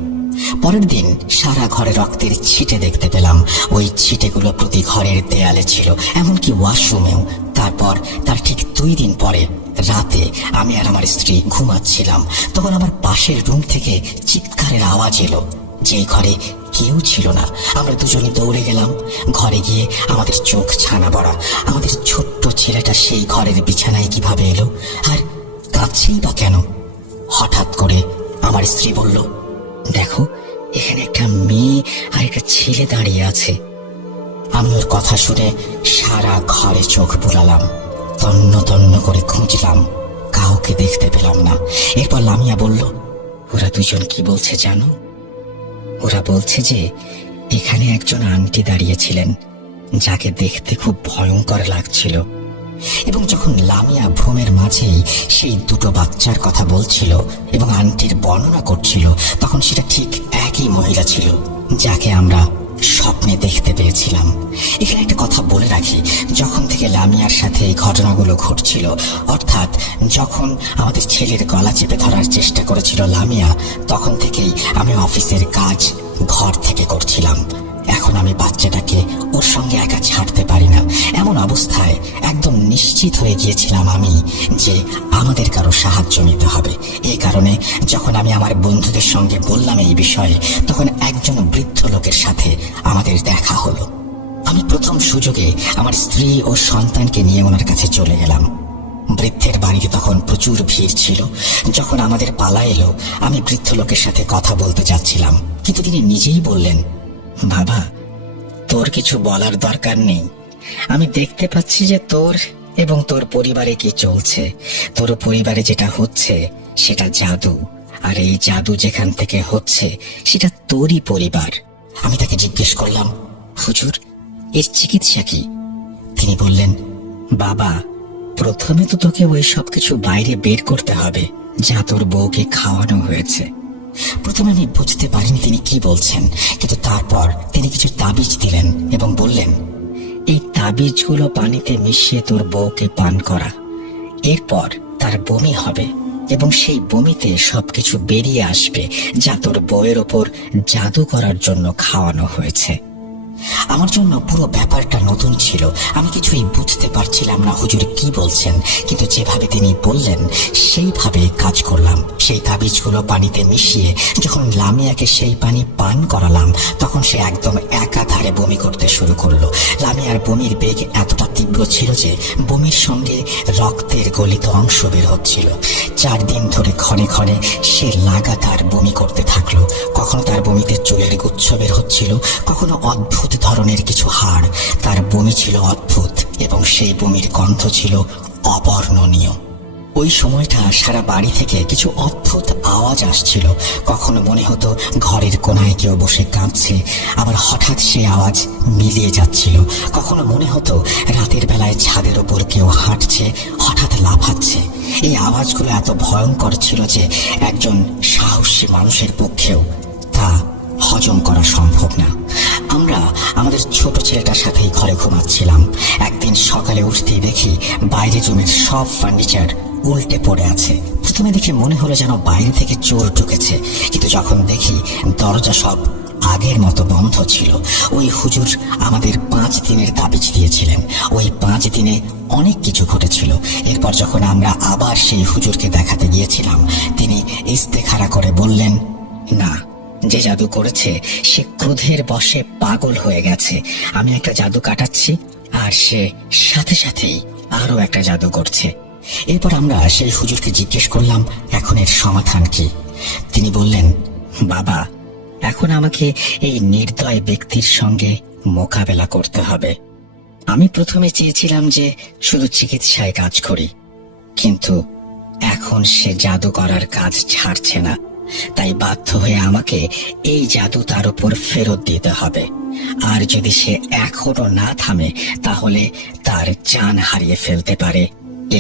পরের দিন সারা ঘরে রক্তের ছিটে দেখতে পেলাম। ওই ছিটেগুলো প্রতি ঘরের দেয়ালে ছিল, এমনকি ওয়াশরুমেও। তারপর তার ঠিক 2 দিন পরে রাতে আমি আর আমার স্ত্রী ঘুমাচ্ছিলাম, তখন আমার পাশের রুম থেকে চিৎকারের আওয়াজ এলো, যেই ঘরে কেউ ছিল না। আমরা দুজনে দৌড়ে গেলাম। ঘরে গিয়ে আমাদের চোখ ছানা বড়া। আমাদের ছোট্ট ছেলেটা সেই ঘরের বিছানায় কিভাবে এলো, আর কাঁদছেই বা কেন? হঠাৎ করে আমার স্ত্রী বলল, দেখো, এখানে একটা মেয়ে আর একটা ছেলে দাঁড়িয়ে আছে। আমি ওর কথা শুনে সারা ঘরে চোখ বুলালাম, তন্ন তন্ন করে খুঁজলাম, কাউকে দেখতে পেলাম না। এরপর লামিয়া বলল, ওরা দুজন কি বলছে জানো? ওরা বলছে যে এখানে একজন আন্টি দাঁড়িয়েছিলেন, যাকে দেখতে খুব ভয়ঙ্কর লাগছিল। এবং যখন লামিয়া ভ্রমের মাঝেই সেই 2টো বাচ্চার কথা বলছিল এবং আন্টির বর্ণনা করছিল, তখন সেটা ঠিক একই মহিলা ছিল যাকে আমরা স্বপ্নে দেখতে পেয়েছিলাম। এখানে একটা কথা বলে রাখি, যখন থেকে লামিয়ার সাথে এই ঘটনাগুলো ঘটছিল, অর্থাৎ যখন আমাদের ছেলের গলা চেপে ধরার চেষ্টা করেছিল লামিয়া, তখন থেকেই আমি অফিসের কাজ ঘর থেকে করছিলাম। এখন আমি বাচ্চাটাকে ওর সঙ্গে একা ছাড়তে পারি না। এমন অবস্থায় একদম নিশ্চিত হয়ে গিয়েছিলাম আমি যে আমাদের কারো সাহায্য নিতে হবে। এই কারণে যখন আমি আমার বন্ধুদের সঙ্গে বললাম এই বিষয়ে, তখন একজন বৃদ্ধ লোকের সাথে আমাদের দেখা হলো। আমি প্রথম সুযোগে আমার স্ত্রী ও সন্তানকে নিয়ে ওনার কাছে চলে গেলাম। বৃদ্ধের বাড়িতে তখন প্রচুর ভিড় ছিল। যখন আমাদের পালা এলো, আমি বৃদ্ধ লোকের সাথে কথা বলতে যাচ্ছিলাম, কিন্তু তিনি নিজেই বললেন, বাবা, তোর কিছু বলার দরকার নেই। আমি দেখতে পাচ্ছি যে তোর এবং তোর পরিবারে কি চলছে। তোর পরিবারে যেটা হচ্ছে সেটা জাদু, আর এই জাদু যেখান থেকে হচ্ছে সেটা তোরই পরিবার। আমি তাকে জিজ্ঞেস করলাম, হুজুর, এর চিকিৎসা কি? তিনি বললেন, বাবা, প্রথমে তো তোকে ওই সব কিছু বাইরে বের করতে হবে যা তোর বউকে খাওয়ানো হয়েছে। প্রথমে আমি বুঝতে পারিনি তিনি কি বলছেন, কিন্তু তারপর তিনি কিছু তাবিজ দিলেন এবং বললেন, এই তাবিজগুলো পানিতে মিশিয়ে তোর বউকে পান করা। এরপর তার বমি হবে এবং সেই বমিতে সবকিছু বেরিয়ে আসবে যা তোর বউয়ের ওপর জাদু করার জন্য খাওয়ানো হয়েছে। আমার জন্য পুরো ব্যাপারটা নতুন ছিল। আমি কিছুই বুঝতে পারছিলাম না হুজুর কি বলছেন, কিন্তু যেভাবে তিনি বললেন সেইভাবে কাজ করলাম। সেই তাবিজগুলো পানিতে মিশিয়ে যখন লামিয়াকে সেই পানি পান করালাম, তখন সে একদম একাধারে বমি করতে শুরু করলো। লামিয়ার বমির বেগ এতটা তীব্র ছিল যে বমির সঙ্গে রক্তের গলিত অংশ বের হচ্ছিল। 4 দিন ধরে ক্ষণে ক্ষণে সে লাগাতার বমি করতে থাকলো। কখনো তার বমিতে চুলের গুচ্ছ বের হচ্ছিল, কখনো অদ্ভুত ধরনের কিছু হাড়। তার বমি ছিল অদ্ভুত এবং সেই বমির গন্ধ ছিল অবর্ণনীয়। ওই সময়টা সারা বাড়ি থেকে কিছু অদ্ভুত আওয়াজ আসছিল। কখনো মনে হতো ঘরের কোনায় কেউ বসে কাঁদছে, আবার হঠাৎ সেই আওয়াজ মিলিয়ে যাচ্ছিল। কখনো মনে হতো রাতের বেলায় ছাদের ওপর কেউ হাঁটছে, হঠাৎ লাফাচ্ছে। এই আওয়াজগুলো এত ভয়ঙ্কর ছিল যে একজন সাহসী মানুষের পক্ষেও তা হজম করা সম্ভব না। আমরা আমাদের ছোট ছেলেটার সাথেই ঘরে ঘুমাচ্ছিলাম। একদিন সকালে উঠতেই দেখি বাইরে জমির সব ফার্নিচার উল্টে পড়ে আছে। প্রথমে দেখে মনে হলো যেন বাইরে থেকে চোর ঢুকেছে, কিন্তু যখন দেখি দরজা সব আগের মতো বন্ধ ছিল। ওই হুজুর আমাদের 5 দিনের তাবিজ দিয়েছিলেন। ওই 5 দিনে অনেক কিছু ঘটেছিল। এরপর যখন আমরা আবার সেই হুজুরকে দেখাতে গিয়েছিলাম, তিনি ইস্তেখারা করে বললেন, না, যে জাদু করেছে সে ক্রোধের বশে পাগল হয়ে গেছে। আমি একটা জাদু কাটাচ্ছি আর সে সাথে সাথেই আরো একটা জাদু করছে। এরপর আমরা সেই হুজুরকে জিজ্ঞেস করলাম, এখন এর সমাধান কি? তিনি বললেন, বাবা, এখন আমাকে এই নির্দয় ব্যক্তির সঙ্গে মোকাবেলা করতে হবে। আমি প্রথমে চেয়েছিলাম যে শুধু চিকিৎসায় কাজ করি, কিন্তু এখন সে জাদু করার কাজ ছাড়ছে না। তাই বাধ্য হয়ে আমাকে এই জাদু তার উপর ফেরত দিতে হবে। আর যদি সে এখনো না থামে, তাহলে তার জান হারিয়ে ফেলতে পারে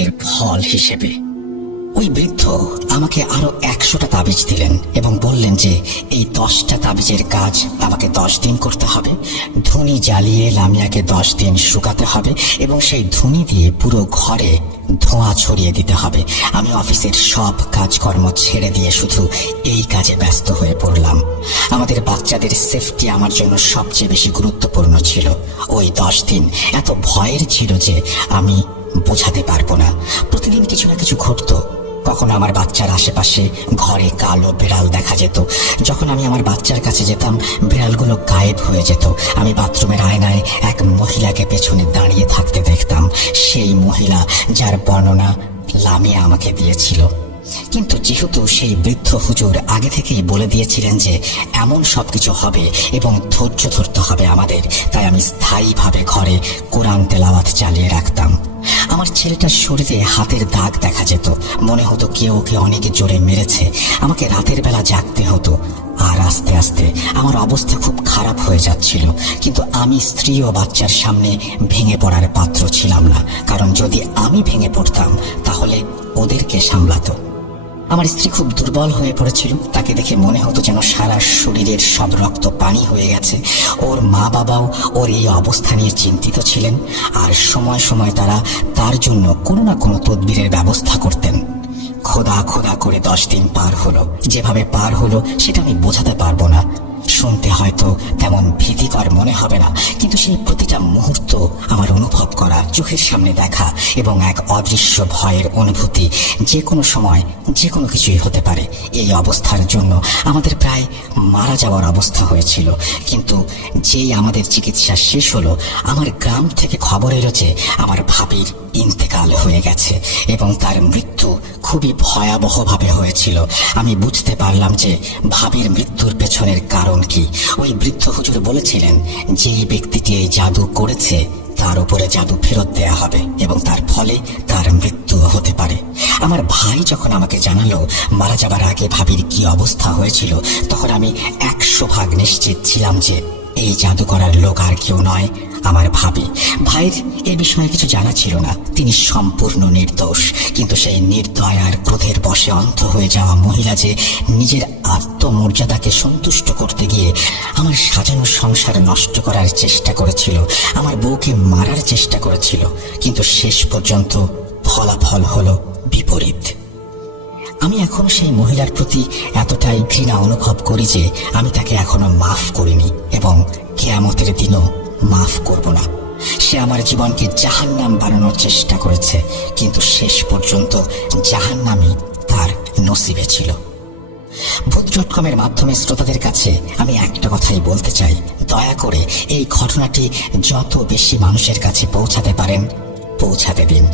এর ফল হিসেবে। ওই বৃদ্ধ আমাকে আরো 100টা তাবিজ দিলেন এবং বললেন যে এই 10টা তাবিজের কাজ আমাকে 10 দিন করতে হবে। ধুনি জ্বালিয়ে লামিয়াকে 10 দিন শুকাতে হবে এবং সেই ধুনি দিয়ে পুরো ঘরে ধোঁয়া ছড়িয়ে দিতে হবে। আমি অফিসের সব কাজকর্ম ছেড়ে দিয়ে শুধু এই কাজে ব্যস্ত হয়ে পড়লাম। আমাদের বাচ্চাদের সেফটি আমার জন্য সবচেয়ে বেশি গুরুত্বপূর্ণ ছিল। ওই 10 দিন এত ভয়ের ছিল যে আমি বোঝাতে পারবো না। প্রতিদিন কিছু না কিছু ঘটতো। কখনো আমার বাচ্চার আশেপাশে ঘরে কালো বিড়াল দেখা যেত। যখন আমি আমার বাচ্চার কাছে যেতাম, বিড়ালগুলো গায়েব হয়ে যেত। আমি বাথরুমের আয়নায় এক মহিলাকে পেছনে দাঁড়িয়ে থাকতে দেখতাম, সেই মহিলা যার বর্ণনা লামিয়া আমাকে দিয়েছিল। কিন্তু যেহেতু সেই বৃদ্ধ হুজুর আগে থেকেই বলে দিয়েছিলেন যে এমন সবকিছু হবে এবং ধৈর্য ধরতে হবে আমাদের, তাই আমি স্থায়ীভাবে ঘরে কোরআন তেলাওয়াত চালিয়ে রাখতাম। আমার ছেলেটার শরীরে হাতের দাগ দেখা যেত। মনে হতো কেউ ওকে অনেক জোরে মেরেছে। আমাকে রাতের বেলা জাগতে হতো। আর আস্তে আস্তে আমার অবস্থা খুব খারাপ হয়ে যাচ্ছিল। কিন্তু আমি স্ত্রী ও বাচ্চার সামনে ভেঙে পড়ার পাত্র ছিলাম না, কারণ যদি আমি ভেঙে পড়তাম তাহলে ওদেরকে সামলাতো। আমার স্ত্রী খুব দুর্বল হয়ে পড়েছিল। তাকে দেখে মনে হতো যেন সারা শরীরের সব রক্ত পানি হয়ে গেছে। ওর মা বাবাও ওর এই অবস্থা নিয়ে চিন্তিত ছিলেন, আর সময় সময় তারা তার জন্য কোনো না কোনো তদবিরের ব্যবস্থা করতেন। খোদা খোদা করে 10 দিন পার হলো। যেভাবে পার হলো সেটা আমি বোঝাতে পারবো না। শুনতে হয়তো তেমন ভীতিকর মনে হবে না, কিন্তু সেই প্রতিটা মুহূর্ত আমার অনুভব করা, চোখের সামনে দেখা এবং এক অদৃশ্য ভয়ের অনুভূতি, যে কোনো সময় যে কোনো কিছুই হতে পারে। এই অবস্থার জন্য আমাদের প্রায় মারা যাওয়ার অবস্থা হয়েছিল। কিন্তু যেই আমাদের চিকিৎসা শেষ হলো, আমার গ্রাম থেকে খবর এলো যে আমার ভাবির ইন্তেকাল হয়ে গেছে এবং তার মৃত্যু খুবই ভয়াবহভাবে হয়েছিল। আমি বুঝতে পারলাম যে ভাবির মৃত্যুর পেছনের কারণ কি। ওই বৃদ্ধ হুজুর বলেছিলেন, যেই ব্যক্তিটি এই জাদু করেছে তার উপরে জাদু ফেরত দেয়া হবে এবং তার ফলে তার মৃত্যু হতে পারে। আমার ভাই যখন আমাকে জানালো মারা যাবার আগে ভাবির কি অবস্থা হয়েছিল, তখন আমি 100% নিশ্চিত ছিলাম যে এই জাদু করার লোক আর কেউ নয়, আমার ভাবি। ভাইয়ের এ বিষয়ে কিছু জানা ছিল না, তিনি সম্পূর্ণ নির্দোষ। কিন্তু সেই নির্দয় আর ক্রোধের বশে অন্ধ হয়ে যাওয়া মহিলা যে নিজের আত্মমর্যাদাকে সন্তুষ্ট করতে গিয়ে আমার সাজানো সংসার নষ্ট করার চেষ্টা করেছিল, আমার বউকে মারার চেষ্টা করেছিল, কিন্তু শেষ পর্যন্ত ফলাফল হলো বিপরীত। আমি এখন সেই মহিলার প্রতি এতটাই ঘৃণা অনুভব করি যে আমি তাকে এখনো মাফ করিনি এবং কিয়ামতের দিনও মাফ করব না। সে আমার জীবনকে জাহান্নাম বানানোর চেষ্টা করেছে, কিন্তু শেষ পর্যন্ত জাহান্নামই তার নসিবে ছিল। ভূত.কমের মাধ্যমে শ্রোতাদের কাছে আমি একটা কথাই বলতে চাই, দয়া করে এই ঘটনাটি যত বেশি মানুষের কাছে পৌঁছাতে পারেন পৌঁছাতে দিন।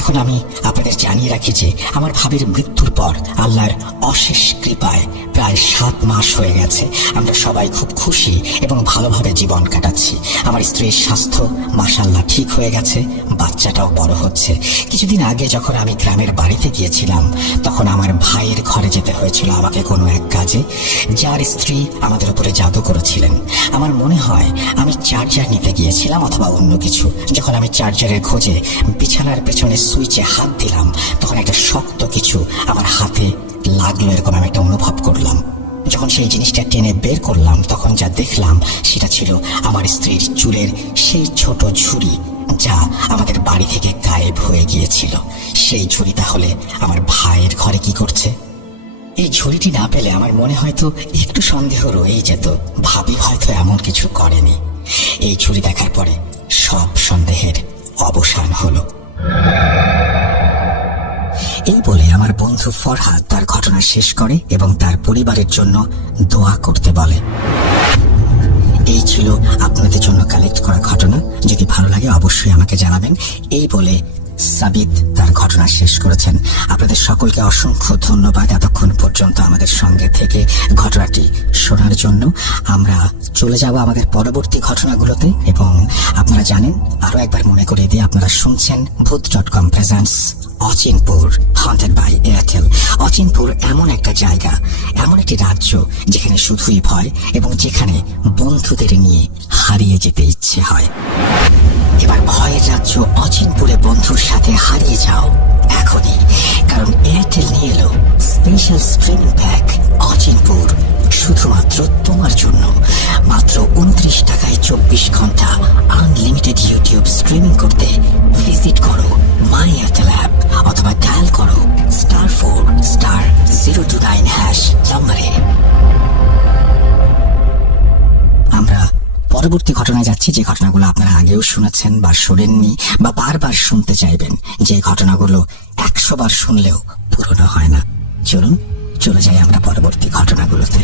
এখন আমি আপনাদের জানিয়ে রাখি যে আমার ভাবির মৃত্যুর পর আল্লাহর অশেষ কৃপায় প্রায় 7 মাস হয়ে গেছে। আমরা সবাই খুব খুশি এবং ভালোভাবে জীবন কাটাচ্ছি। আমার স্ত্রীর স্বাস্থ্য মাশাআল্লাহ ঠিক হয়ে গেছে, বাচ্চাটাও বড় হচ্ছে। কিছুদিন আগে যখন আমি গ্রামের বাড়িতে গিয়েছিলাম, তখন আমার ভাইয়ের ঘরে যেতে হয়েছিল আমাকে কোনো এক কাজে, যার স্ত্রী আমাদের উপরে জাদু করেছিলেন। আমার মনে হয় আমি চার্জার নিতে গিয়েছিলাম অথবা অন্য কিছু। যখন আমি চার্জারের খোঁজে বিছানার পেছনে সুইচে হাত দিলাম, তখন একটা শক্ত কিছু আমার হাতে লাগলো, এরকম আমি একটা অনুভব করলাম। যখন সেই জিনিসটা টেনে বের করলাম, তখন যা দেখলাম সেটা ছিল আমার স্ত্রীর চুলের সেই ছোট ঝুড়ি, যা আমাদের বাড়ি থেকে গায়েব হয়ে গিয়েছিল। সেই ঝুড়ি তাহলে আমার ভাইয়ের ঘরে কি করছে? এই ঝুড়িটি না পেলে আমার মনে হয়তো একটু সন্দেহ রয়েই যেত, ভাবি হয়তো এমন কিছু করেনি। এই ঝুড়ি দেখার পরে সব সন্দেহের অবসান হলো। এই বলে আমার বন্ধু ফরহাদ তার ঘটনা শেষ করে এবং তার পরিবারের জন্য দোয়া করতে বলে। এই ছিল আপনাদের জন্য কালেক্ট করা ঘটনা। যদি ভালো লাগে অবশ্যই আমাকে জানাবেন। এই বলে সাবিত তার ঘটনা শেষ করেছেন। আপনাদের সকলকে অসংখ্য ধন্যবাদ এতক্ষণ পর্যন্ত আমাদের সঙ্গে থেকে ঘটনাটি শোনার জন্য। আমরা চলে যাব আমাদের পরবর্তী ঘটনাগুলোতে এবং আপনারা জানেন, আরো একবার মনে করিয়ে দিয়ে, আপনারা শুনছেন ভূত.com presents Achinpur haunted by Airtel. Achinpur এমন একটা জায়গা, এমন একটি রাজ্য যেখানে শুধুই ভয় এবং যেখানে বন্ধুদের নিয়ে হারিয়ে যেতে ইচ্ছে হয়। এবার ভয়ের রাজ্য অচিনপুরে বন্ধুর সাথে হারিয়ে যাও এখনই, কারণ এয়ারটেল নিয়ে এলো স্পেশাল স্ট্রিমিং প্যাক অচিনপুর, শুধুমাত্র তোমার জন্য। মাত্র 29 টাকায় 24 ঘন্টা আনলিমিটেড ইউটিউব স্ট্রিমিং করতে ভিজিট করো মাই এয়ারটেল অ্যাপ অথবা ডায়াল করো *4*029# নম্বরে। আমরা পরবর্তী ঘটনায় যাচ্ছি, যে ঘটনাগুলো আপনারা আগেও শুনেছেন বা শোনেননি বা বারবার শুনতে চাইবেন, যে ঘটনাগুলো 100 বার শুনলেও পুরনো হয় না। চলুন চলে যাই আমরা পরবর্তী ঘটনাগুলোতে।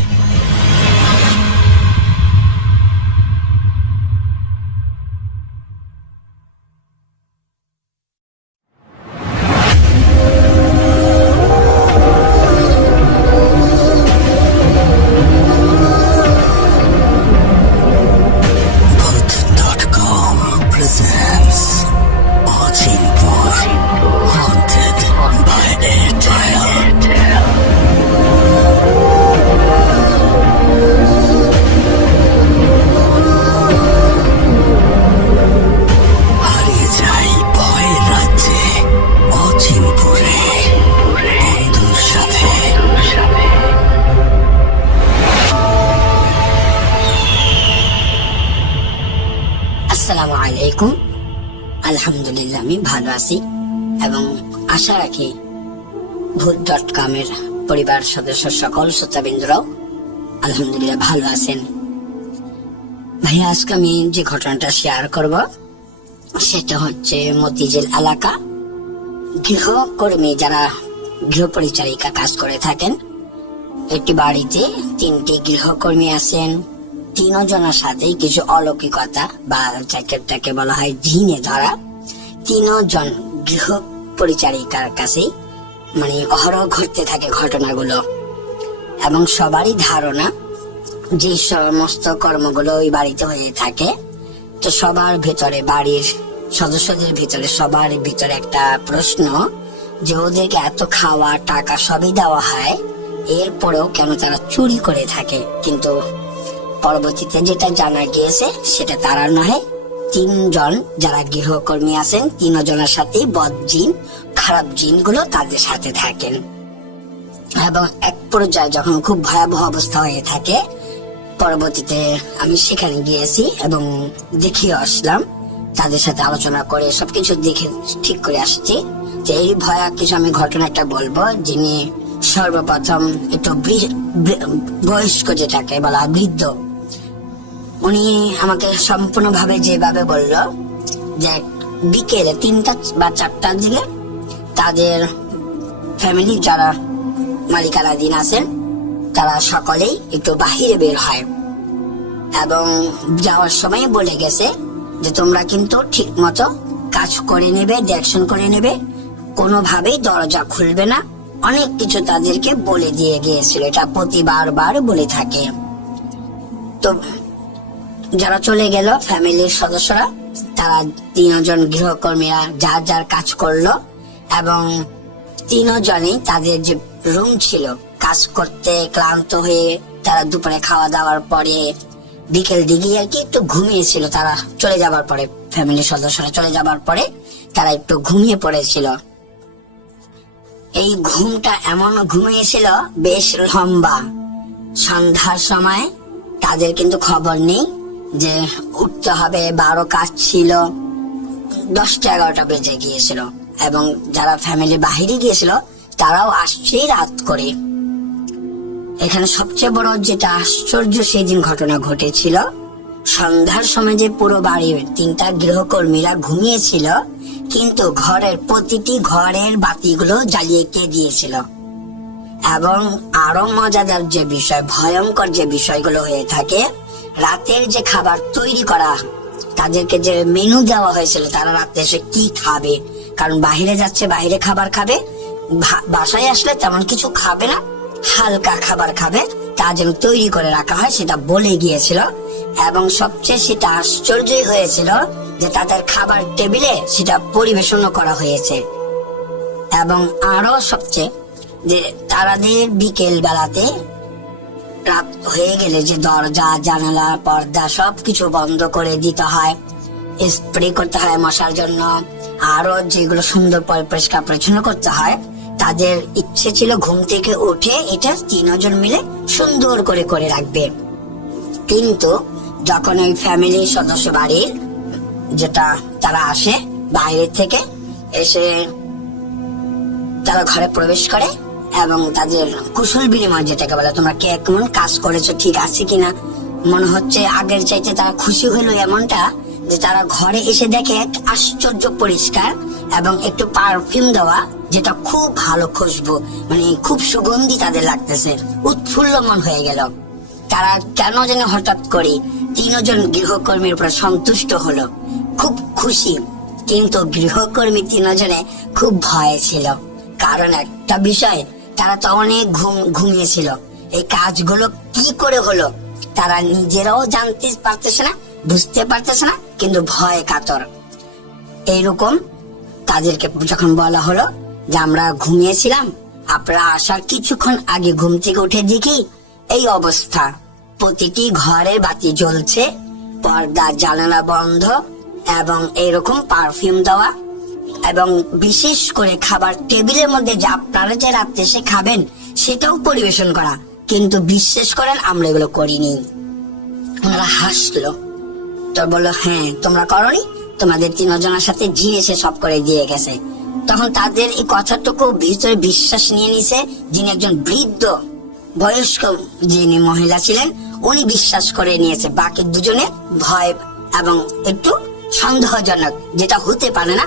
আসসালামু আলাইকুম। আলহামদুলিল্লাহ, আমি ভালো আছি এবং আশা রাখি ভূত.com এর পরিবার সদস্য সকল শ্রোতাবৃন্দরাও আলহামদুলিল্লাহ ভালো আছেন। ভাইয়া, আজকে আমি যে ঘটনাটা শেয়ার করব সেটা হচ্ছে মতিঝিল এলাকা গৃহকর্মী যারা গৃহ পরিচারিকা কাজ করে থাকেন। একটি বাড়িতে 3টি গৃহকর্মী আছেন। 3 জনের সাথেই কিছু অলৌকিকতা বা যাকে বলা হয় জিনে ধরা 3 জন গৃহ পরিচারিকার কাছেই মানে অহরহ ঘটতে থাকে ঘটনাগুলো, এবং সবারই ধারণা যে সমস্ত কর্মগুলো ওই বাড়িতে হয়ে থাকে, তো সবার ভিতরে, বাড়ির সদস্যদের ভিতরে সবার ভিতরে একটা প্রশ্ন যে ওদেরকে এত খাওয়া টাকা সবই দেওয়া হয়, এরপরেও কেন তারা চুরি করে থাকে। কিন্তু পরবর্তীতে যেটা জানা গিয়েছে সেটা তারা নয়, 3 জন যারা গৃহকর্মী আছেন 3 জনের সাথেই বদ জিন, খারাপ জিনগুলো তাদের সাথে থাকেন। এবং এক পর্যায়ে যখন খুব ভয়াবহ অবস্থা হয়ে থাকে, পরবর্তীতে আমি সেখানে গিয়েছি এবং দেখিয়ে আসলাম, তাদের সাথে আলোচনা করে সবকিছু দেখে ঠিক করে আসছি যে এই ভয়াবহ কিছু আমি ঘটনাটা বলবো। যিনি সর্বপ্রথম একটু বয়স্ক, যেটাকে বলা হয় বৃদ্ধ, উনি আমাকে সম্পূর্ণভাবে যেভাবে বলল যে বিকেলে 3টা বা 4টার দিকে তাদের ফ্যামিলি যারা মালিকানাধীন আছেন তারা সকলেই একটু বাহিরে বের হয়, এবং যাওয়ার সময় বলে গেছে যে তোমরা কিন্তু ঠিক মতো কাজ করে নেবে, দেখশন করে নেবে, কোনোভাবেই দরজা খুলবে না, অনেক কিছু তাদেরকে বলে দিয়ে গিয়েছিল। এটা প্রতিবার বলে থাকে। তো যারা চলে গেল ফ্যামিলির সদস্যরা, তারা 3 জন গৃহকর্মীরা যার যার কাজ করলো, এবং 3 জনই তাদের যে রুম ছিল, কাজ করতে ক্লান্ত হয়ে তারা দুপুরে খাওয়া দাওয়ার পরে বিকেল দিকে আর কি একটু ঘুমিয়েছিল। তারা চলে যাবার পরে, ফ্যামিলির সদস্যরা চলে যাবার পরে তারা একটু ঘুমিয়ে পড়েছিল। এই ঘুমটা এমন ঘুমিয়েছিল বেশ লম্বা। সন্ধ্যার সময় তাদের কিন্তু খবর নেই যে উঠতে হবে, 12 কাজ ছিল, 10টা-11টা বেজে গিয়েছিল, এবং যারা ফ্যামিলি বাহিরে গিয়েছিল তারাও আসছে রাত করে। এখানে সবচেয়ে বড় যেটা আশ্চর্য সেদিন ঘটনা ঘটেছিল, সন্ধ্যার সময় যে পুরো বাড়ির 3টা গৃহকর্মীরা ঘুমিয়েছিল, কিন্তু ঘরের প্রতিটি ঘরের বাতিগুলো জ্বালিয়ে কে দিয়েছিল। এবং আরো মজাদার যে বিষয়, ভয়ঙ্কর যে বিষয়গুলো হয়ে থাকে, রাতের যে খাবার তৈরি করা, তাদেরকে যে মেনু দেওয়া হয়েছিল তারা রাতে এসে কি খাবে, কারণ বাহিরে যাচ্ছে, বাহিরে খাবার খাবে, বাসায় আসলে তেমন কিছু খাবে না, হালকা খাবার খাবে, তা যেন তৈরি করে রাখা হয় সেটা বলে গিয়েছিল। এবং সবচেয়ে সেটা আশ্চর্যই হয়েছিল যে তাদের খাবার টেবিলে সেটা পরিবেশন করা হয়েছে। এবং আরো সবচেয়ে যে তারাদের বিকেল বেলাতে রাত হয়ে গেলে যে দরজা, জানালা, পর্দা সবকিছু বন্ধ করে দিতে হয়, স্প্রে করতে হয় মশার জন্য, আরো যেগুলো সুন্দর পরিষ্কার পরিচ্ছন্ন করতে হয়। তাদের ইচ্ছে ছিল ঘুম থেকে উঠে এটা 3 জন মিলে সুন্দর করে করে রাখবে। কিন্তু যখন এই ফ্যামিলির সদস্য বাড়ির যেটা তারা আসে বাইরে থেকে এসে, তারা ঘরে প্রবেশ করে এবং তাদের কুশল বিনিময়, যেটাকে বলে তোমরা কে কেমন কাজ করেছো, ঠিক আছে কিনা, মনে হচ্ছে আগের চাইতে তারা খুশি হলো এমনটা যে তারা ঘরে এসে দেখে এক আশ্চর্য পরিষ্কার এবং একটু পারফিউম দেওয়া, যেটা খুব ভালো খুশবু, মানে খুব সুগন্ধি তাদের লাগতেছে, উৎফুল্ল মন হয়ে গেল। তারা কেন যেন হঠাৎ করে 3 জন গৃহকর্মীর উপর সন্তুষ্ট হলো, খুব খুশি। কিন্তু গৃহকর্মী 3 জনে খুব ভয়ে ছিল, কারণ একটা বিষয়, তারা তো অনেক ঘুমিয়েছিল। এই কাজগুলো কি করে হলো তারা নিজেরাও জানতে পারতেছে না, বুঝতে পারতেছে না, কিন্তু ভয় কাতর। এইরকম তাদেরকে যখন বলা হলো যে আমরা ঘুমিয়েছিলাম, আপনারা আসার কিছুক্ষণ আগে ঘুম থেকে উঠে দেখি এই অবস্থা, প্রতিটি ঘরের বাতি জ্বলছে, পর্দা জানালা বন্ধ, এবং এইরকম পারফিউম দেওয়া, এবং বিশেষ করে খাবার টেবিলের মধ্যে যে আপনারা যে রাত্রে এসে খাবেন সেটাও পরিবেশন করা। কিন্তু বিশ্বাস করেন আমরা এগুলো করিনি। ওনারা হাসলো, তো বললো হ্যাঁ তোমরা করনি, তোমাদের 3 জনের সাথে জিন এসে সব করে দিয়ে গেছে। তখন তাদের এই কথাটুকু ভিতরে বিশ্বাস নিয়ে নিছে যিনি একজন বৃদ্ধ বয়স্ক যিনি মহিলা ছিলেন, উনি বিশ্বাস করে নিয়েছে। বাকি দুজনে ভয় এবং একটু সন্দেহজনক, যেটা হতে পারে না।